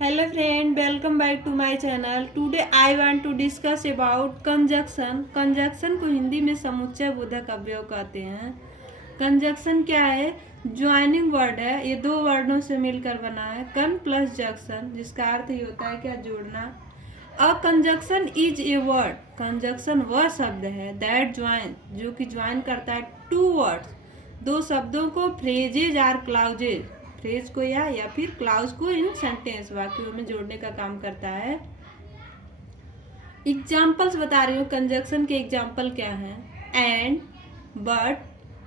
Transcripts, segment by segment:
Hello friend, welcome back to my channel. Today I want to discuss about conjunction. conjunction को हिंदी में समुच्चय बोधक अवयव कहते हैं. कंजक्शन क्या है? ज्वाइनिंग वर्ड है. ये दो वर्डों से मिलकर बना है. कन प्लस जंक्शन, जिसका अर्थ ही होता है क्या? जोड़ना. A conjunction is a word. Conjunction वह शब्द है दैट ज्वाइन, जो कि ज्वाइन करता है टू वर्ड्स, दो शब्दों को, फ्रेजेज आर क्लाउजेज, फ्रेज को या फिर क्लाउज को इन सेंटेंस वाक्यों में जोड़ने का काम करता है. एग्जाम्पल्स बता रही हूँ. कंजक्शन के एग्जाम्पल क्या हैं? And, but,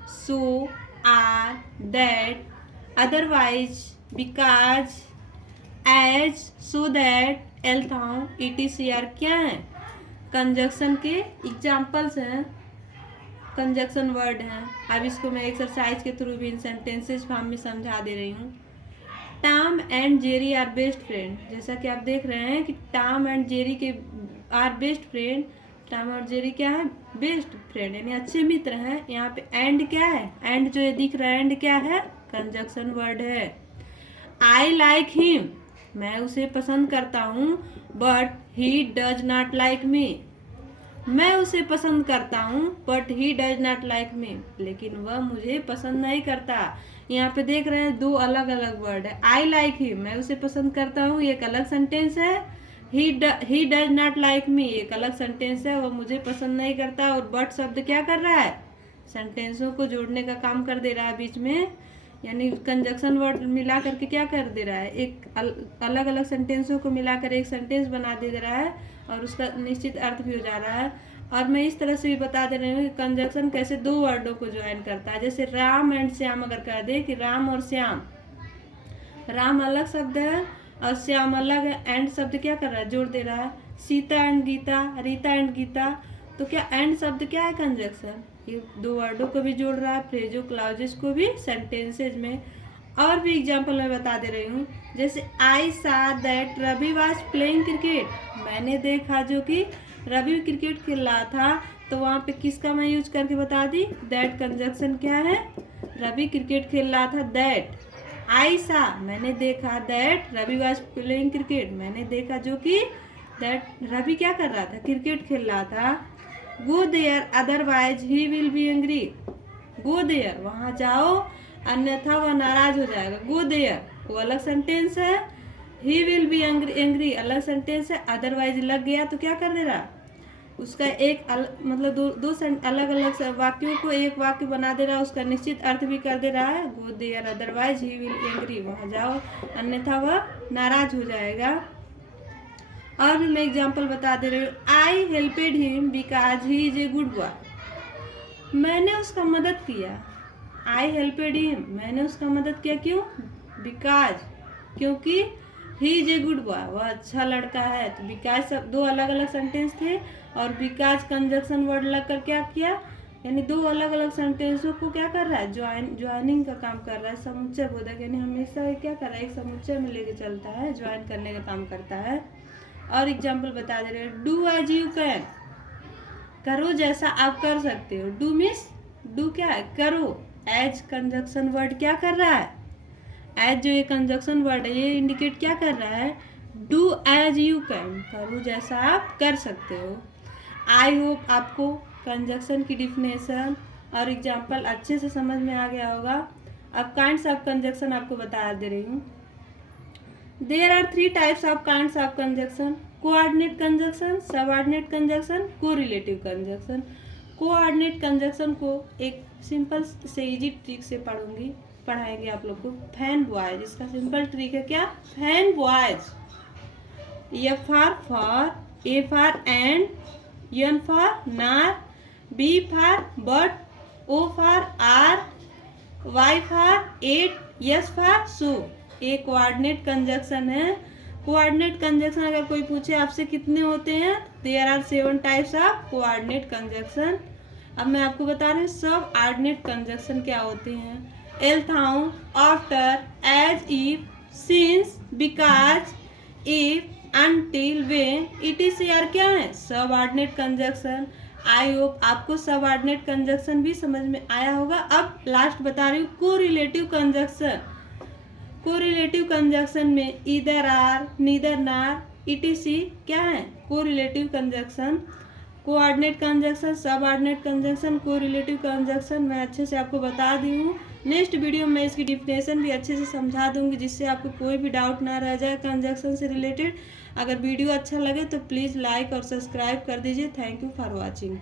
so, or, that, otherwise, because, as, so that, although, ETCR क्या है? कंजक्शन के एग्जाम्पल्स हैं, कंजक्शन वर्ड हैं. अब इसको मैं एक्सरसाइज के थ्रू भी इन सेंटेंसेस फॉर्म में समझा दे रही हूँ. Tom and Jerry are best friend. जैसा कि आप देख रहे हैं कि टॉम एंड जेरी के आर बेस्ट फ्रेंड. टॉम और जेरी क्या है? बेस्ट फ्रेंड, यानी अच्छे मित्र हैं. यहाँ पे एंड क्या है? एंड जो ये दिख रहा है एंड क्या है? कंजक्शन वर्ड है. आई लाइक हिम, मैं उसे पसंद करता हूँ. But he does not like me, मैं उसे पसंद करता हूँ. But he does not like me, लेकिन वह मुझे पसंद नहीं करता. यहाँ पे देख रहे हैं दो अलग अलग वर्ड है. आई लाइक हिम, मैं उसे पसंद करता हूँ, एक अलग सेंटेंस है. He does not like me, एक अलग सेंटेंस है, वह मुझे पसंद नहीं करता. और बट शब्द क्या कर रहा है? सेंटेंसों को जोड़ने का काम कर दे रहा है बीच में, यानी कंजक्शन वर्ड मिला करके क्या कर दे रहा है? एक अलग अलग सेंटेंसों को मिलाकर एक सेंटेंस बना दे रहा है और उसका निश्चित अर्थ भी हो जा रहा है. और मैं इस तरह से भी बता दे रही हूँ कि कंजक्शन कैसे दो वर्डों को ज्वाइन करता है. जैसे राम एंड श्याम अगर कह दे कि राम और श्याम, राम अलग शब्द है और श्याम अलग है. एंड शब्द क्या कर रहा है? जोड़ दे रहा है. सीता एंड गीता, रीता एंड गीता, तो क्या एंड शब्द क्या है? कंजक्शन. ये दो वर्डों को भी जोड़ रहा है, फ्रेजो क्लाउजेस को भी सेंटेंसेज में. और भी एग्जाम्पल मैं बता दे रही हूँ. जैसे I saw that Ravi was playing cricket, मैंने देखा जो कि रवि क्रिकेट खेल रहा था. तो वहाँ पे किसका मैं यूज करके बता दी? दैट. कंजक्शन क्या है? रवि क्रिकेट खेल रहा था, दैट. आई सा, मैंने देखा, that Ravi was playing cricket, मैंने देखा जो कि दैट रवि क्या कर रहा था? क्रिकेट खेल रहा था. Go there otherwise he will be angry, go there, वहाँ जाओ, अन्यथा वह नाराज हो जाएगा. गो देयर वो अलग सेंटेंस है, ही विल बी एंग्री अलग सेंटेंस है. अदरवाइज लग गया तो क्या कर दे रहा? उसका एक मतलब दो अलग अलग वाक्यों को एक वाक्य बना दे रहा है, उसका निश्चित अर्थ भी कर दे रहा है. Go there otherwise he will angry, वहाँ जाओ अन्यथा वह नाराज हो जाएगा. और भी मैं एग्जाम्पल बता दे रही हूँ. I helped him because he is a good boy, मैंने उसका मदद किया. आई हेल्पेड हिम, मैंने उसका मदद किया. क्यों? बिकॉज, क्योंकि ही इज ए गुड बॉय, वह अच्छा लड़का है. तो बिकॉज सब दो अलग अलग सेंटेंस थे और बिकॉज कंजक्शन वर्ड लग कर क्या किया? यानी दो अलग अलग सेंटेंसों को क्या कर रहा है? ज्वाइनिंग का काम कर रहा है. समुच्चय बोधक यानी हमेशा क्या कर रहा है? एक समुच्चय में लेके चलता है, ज्वाइन करने का काम करता है. और एग्जाम्पल बता दे रहे हैं. डू एज यू कैन, करो जैसा आप कर सकते हो. डू मीन्स, डू क्या है? करो. एज कंजक्शन वर्ड क्या कर रहा है? एज जो ये कंजक्शन वर्ड है ये इंडिकेट क्या कर रहा है? डू एज यू कैन, करो जैसा आप कर सकते हो. आई होप आपको कंजक्शन की डिफिनेशन और एग्जाम्पल अच्छे से समझ में आ गया होगा. अब काइंड्स ऑफ कंजक्शन आपको बता दे रही हूँ. There are three types of kinds of conjunction: coordinate conjunction, subordinate conjunction, correlative conjunction. Coordinate conjunction को एक सिंपल से इजी ट्रिक से पढ़ाएंगे आप लोग को. फैन बॉयज, इसका सिंपल ट्रिक है क्या? Fan boys. F for, A for and, N for not, B for but, O for are, Y for eight, S for so. एक कोऑर्डिनेट कंजक्शन है. कोऑर्डिनेट कंजक्शन अगर कोई पूछे आपसे कितने होते हैं? There are 7 types of coordinate conjunction. अब मैं आपको बता रही हूँ सब ऑर्डिनेट कंजक्शन क्या होते हैं. Although, after, as, if, since, because, if, until, when, ETCR क्या है? सब ऑर्डिनेट कंजक्शन. आई होप आपको सब ऑर्डिनेट कंजक्शन भी समझ में आया होगा. अब लास्ट बता रही हूँ कोरिलेटिव कंजक्शन. कोरिलेटिव कंजक्शन में ईदर आर, नीदर नार, ईटीसी क्या है? Correlative conjunction. कोऑर्डिनेट कंजक्शन, सब ऑर्डिनेट कंजक्शन, कोरिलेटिव कंजक्शन मैं अच्छे से आपको बता दी हूँ। नेक्स्ट वीडियो में इसकी डिफिनेशन भी अच्छे से समझा दूंगी, जिससे आपको कोई भी डाउट ना रह जाए कंजक्शन से रिलेटेड। अगर वीडियो अच्छा लगे तो प्लीज़ लाइक और सब्सक्राइब कर दीजिए। Thank you for watching.